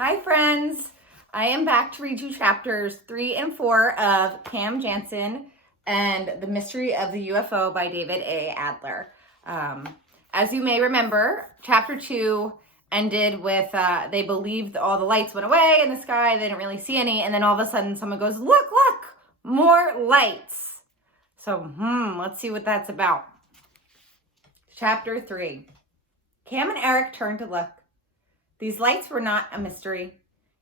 Hi friends, I am back to read you chapters 3 and 4 of Jansen and The Mystery of the U.F.O. by David A. Adler. As you may remember, chapter 2 ended with they believed all the lights went away in the sky, they didn't really see any, and then all of a sudden someone goes, look, more lights. So, let's see what that's about. Chapter 3. Cam and Eric turned to look. These lights were not a mystery.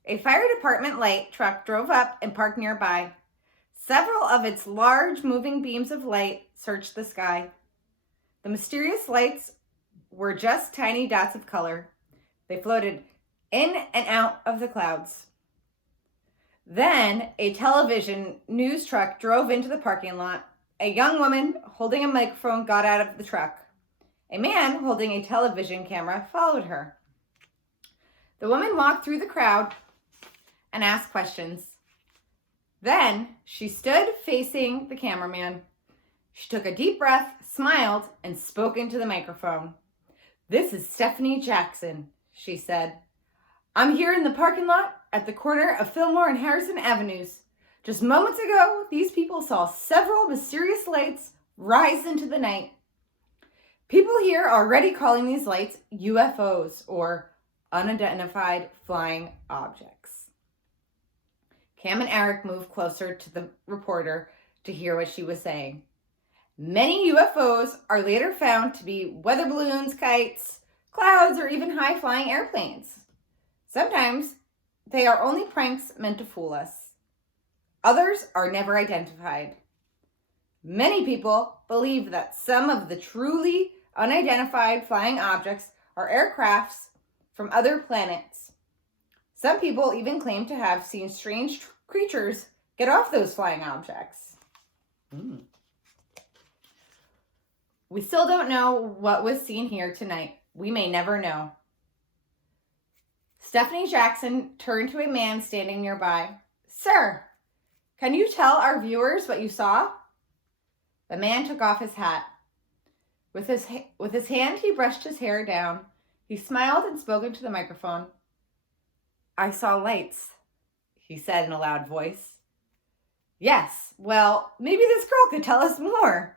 A fire department light truck drove up and parked nearby. Several of its large moving beams of light searched the sky. The mysterious lights were just tiny dots of color. They floated in and out of the clouds. Then a television news truck drove into the parking lot. A young woman holding a microphone got out of the truck. A man holding a television camera followed her. The woman walked through the crowd and asked questions. Then she stood facing the cameraman. She took a deep breath, smiled, and spoke into the microphone. "This is Stephanie Jackson," she said. "I'm here in the parking lot at the corner of Fillmore and Harrison Avenues. Just moments ago, these people saw several mysterious lights rise into the night. People here are already calling these lights UFOs, or unidentified flying objects." Cam and Eric moved closer to the reporter to hear what she was saying. "Many UFOs are later found to be weather balloons, kites, clouds, or even high-flying airplanes. Sometimes they are only pranks meant to fool us. Others are never identified. Many people believe that some of the truly unidentified flying objects are aircrafts from other planets. Some people even claim to have seen strange creatures get off those flying objects. We still don't know what was seen here tonight. We may never know." Stephanie Jackson turned to a man standing nearby. "Sir, can you tell our viewers what you saw?" The man took off his hat. With his hand, he brushed his hair down. He smiled and spoke into the microphone. "I saw lights," he said in a loud voice. "Yes, well, maybe this girl could tell us more."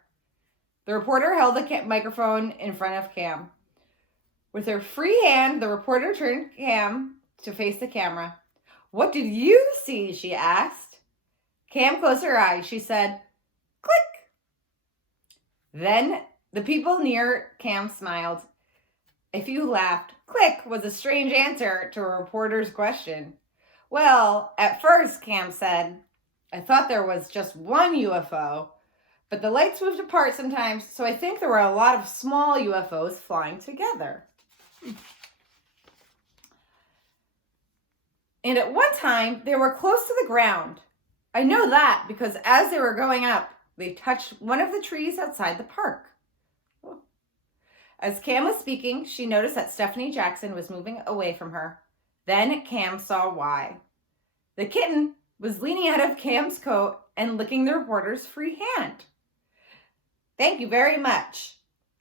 The reporter held the microphone in front of Cam. With her free hand, the reporter turned Cam to face the camera. "What did you see?" she asked. Cam closed her eyes. She said, "Click." Then the people near Cam smiled. A few laughed. "Click" was a strange answer to a reporter's question. "Well, at first," Cam said, "I thought there was just one UFO, but the lights moved apart sometimes, so I think there were a lot of small UFOs flying together. And at one time, they were close to the ground. I know that because as they were going up, they touched one of the trees outside the park." As Cam was speaking, she noticed that Stephanie Jackson was moving away from her. Then Cam saw why. The kitten was leaning out of Cam's coat and licking the reporter's free hand. "Thank you very much,"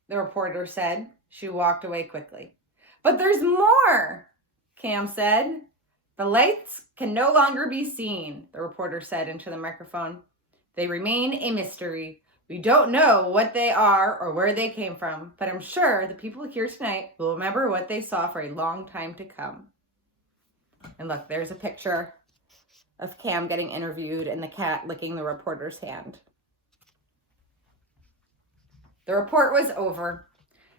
the reporter said. She walked away quickly. "But there's more," Cam said. "The lights can no longer be seen," the reporter said into the microphone. "They remain a mystery. We don't know what they are or where they came from, but I'm sure the people here tonight will remember what they saw for a long time to come." And look, there's a picture of Cam getting interviewed and the cat licking the reporter's hand. The report was over.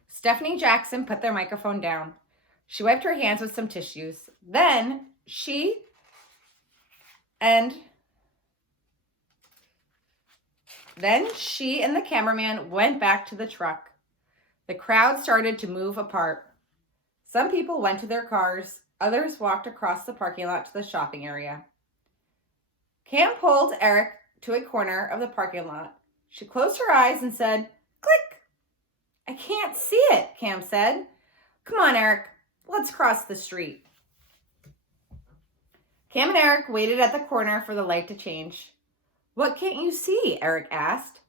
Stephanie Jackson put their microphone down. She wiped her hands with some tissues. Then she and the cameraman went back to the truck. The crowd started to move apart. Some people went to their cars. Others walked across the parking lot to the shopping area. Cam pulled Eric to a corner of the parking lot. She closed her eyes and said, "Click." "I can't see it," Cam said. "Come on, Eric. Let's cross the street." Cam and Eric waited at the corner for the light to change. "What can't you see?" Eric asked.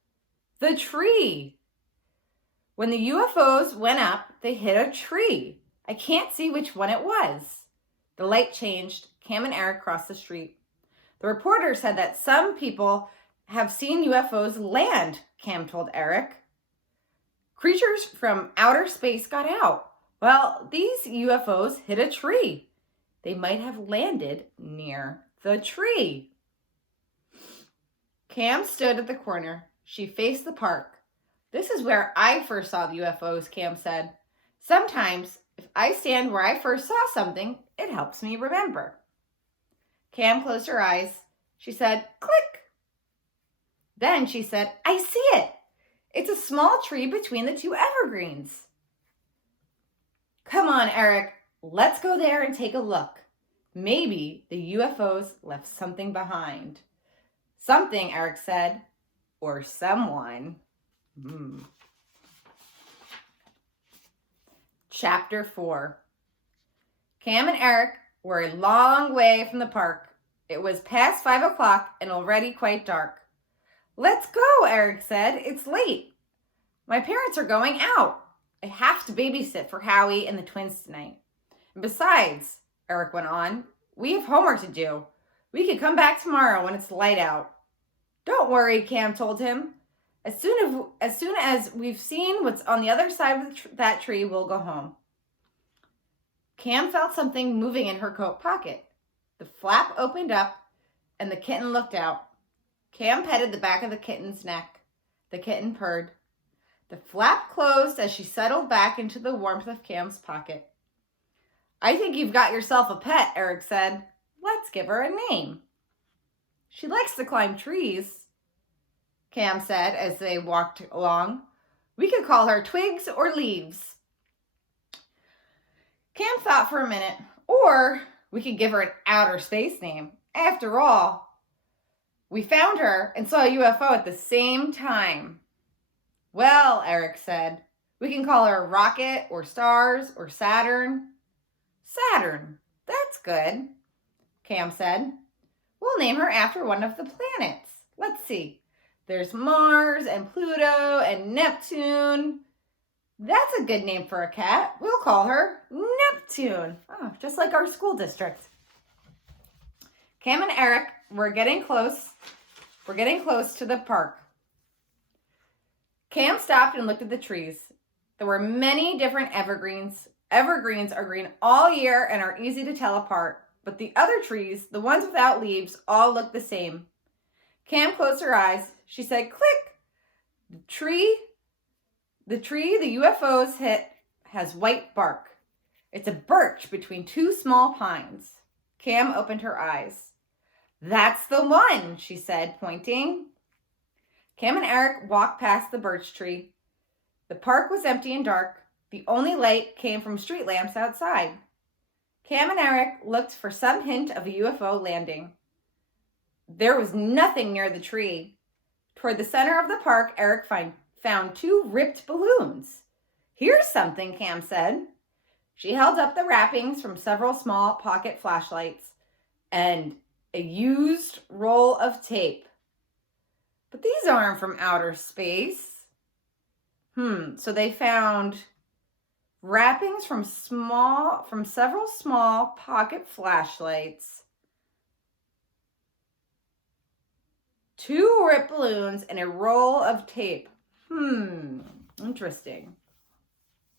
"The tree." When the UFOs went up, they hit a tree. I can't see which one it was. The light changed. Cam and Eric crossed the street. The reporter said that some people have seen UFOs land, Cam told Eric. Creatures from outer space got out. Well, these UFOs hit a tree. They might have landed near the tree. Cam stood at the corner. She faced the park. This is where I first saw the UFOs, Cam said. Sometimes, if I stand where I first saw something, it helps me remember. Cam closed her eyes. She said, click. Then she said, I see it. It's a small tree between the two evergreens. Come on, Eric. Let's go there and take a look. Maybe the UFOs left something behind. Something, Eric said. Or someone. Chapter 4. Cam and Eric were a long way from the park. It was past 5 o'clock and already quite dark. Let's go, Eric said. It's late. My parents are going out. I have to babysit for Howie and the twins tonight. And besides, Eric went on, we have homework to do. We could come back tomorrow when it's light out. Don't worry, Cam told him. As soon as we've seen what's on the other side of that tree, we'll go home. Cam felt something moving in her coat pocket. The flap opened up and the kitten looked out. Cam petted the back of the kitten's neck. The kitten purred. The flap closed as she settled back into the warmth of Cam's pocket. I think you've got yourself a pet, Eric said. Let's give her a name. She likes to climb trees, Cam said as they walked along. We could call her Twigs or Leaves. Cam thought for a minute. Or we could give her an outer space name. After all, we found her and saw a UFO at the same time. Well, Eric said, we can call her Rocket or Stars or Saturn. Saturn, that's good, Cam said. We'll name her after one of the planets. Let's see. There's Mars and Pluto and Neptune. That's a good name for a cat. We'll call her Neptune. Oh, just like our school district. Cam and Eric were getting close. We're getting close to the park. Cam stopped and looked at the trees. There were many different evergreens. Evergreens are green all year and are easy to tell apart. But the other trees, the ones without leaves, all look the same. Cam closed her eyes. She said, click. The tree the UFOs hit has white bark. It's a birch between two small pines. Cam opened her eyes. That's the one, she said, pointing. Cam and Eric walked past the birch tree. The park was empty and dark. The only light came from street lamps outside. Cam and Eric looked for some hint of a UFO landing. There was nothing near the tree. Toward the center of the park, Eric found two ripped balloons. Here's something, Cam said. She held up the wrappings from several small pocket flashlights and a used roll of tape. But these aren't from outer space. So they found wrappings from several small pocket flashlights, two ripped balloons, and a roll of tape. Interesting.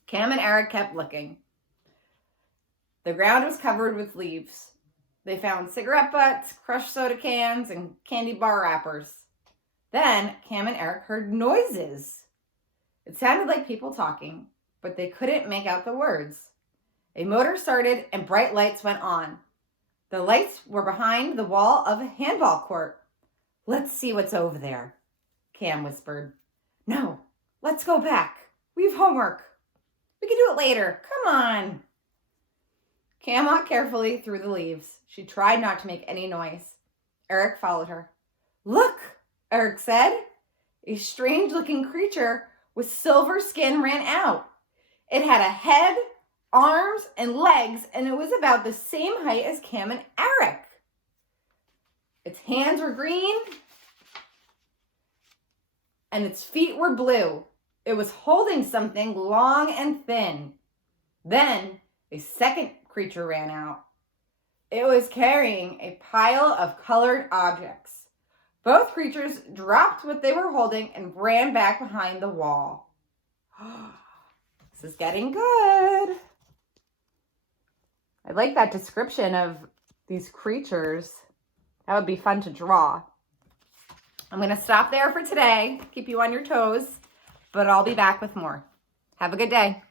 Cam and Eric kept looking. The ground was covered with leaves. They found cigarette butts, crushed soda cans, and candy bar wrappers. Then Cam and Eric heard noises. It sounded like people talking, but they couldn't make out the words. A motor started and bright lights went on. The lights were behind the wall of a handball court. Let's see what's over there, Cam whispered. No, let's go back. We have homework. We can do it later. Come on. Cam walked carefully through the leaves. She tried not to make any noise. Eric followed her. Look, Eric said. A strange-looking creature with silver skin ran out. It had a head, arms, and legs, and it was about the same height as Cam and Eric. Its hands were green, and its feet were blue. It was holding something long and thin. Then a second creature ran out. It was carrying a pile of colored objects. Both creatures dropped what they were holding and ran back behind the wall. This is getting good. I like that description of these creatures. That would be fun to draw. I'm going to stop there for today, keep you on your toes, but I'll be back with more. Have a good day.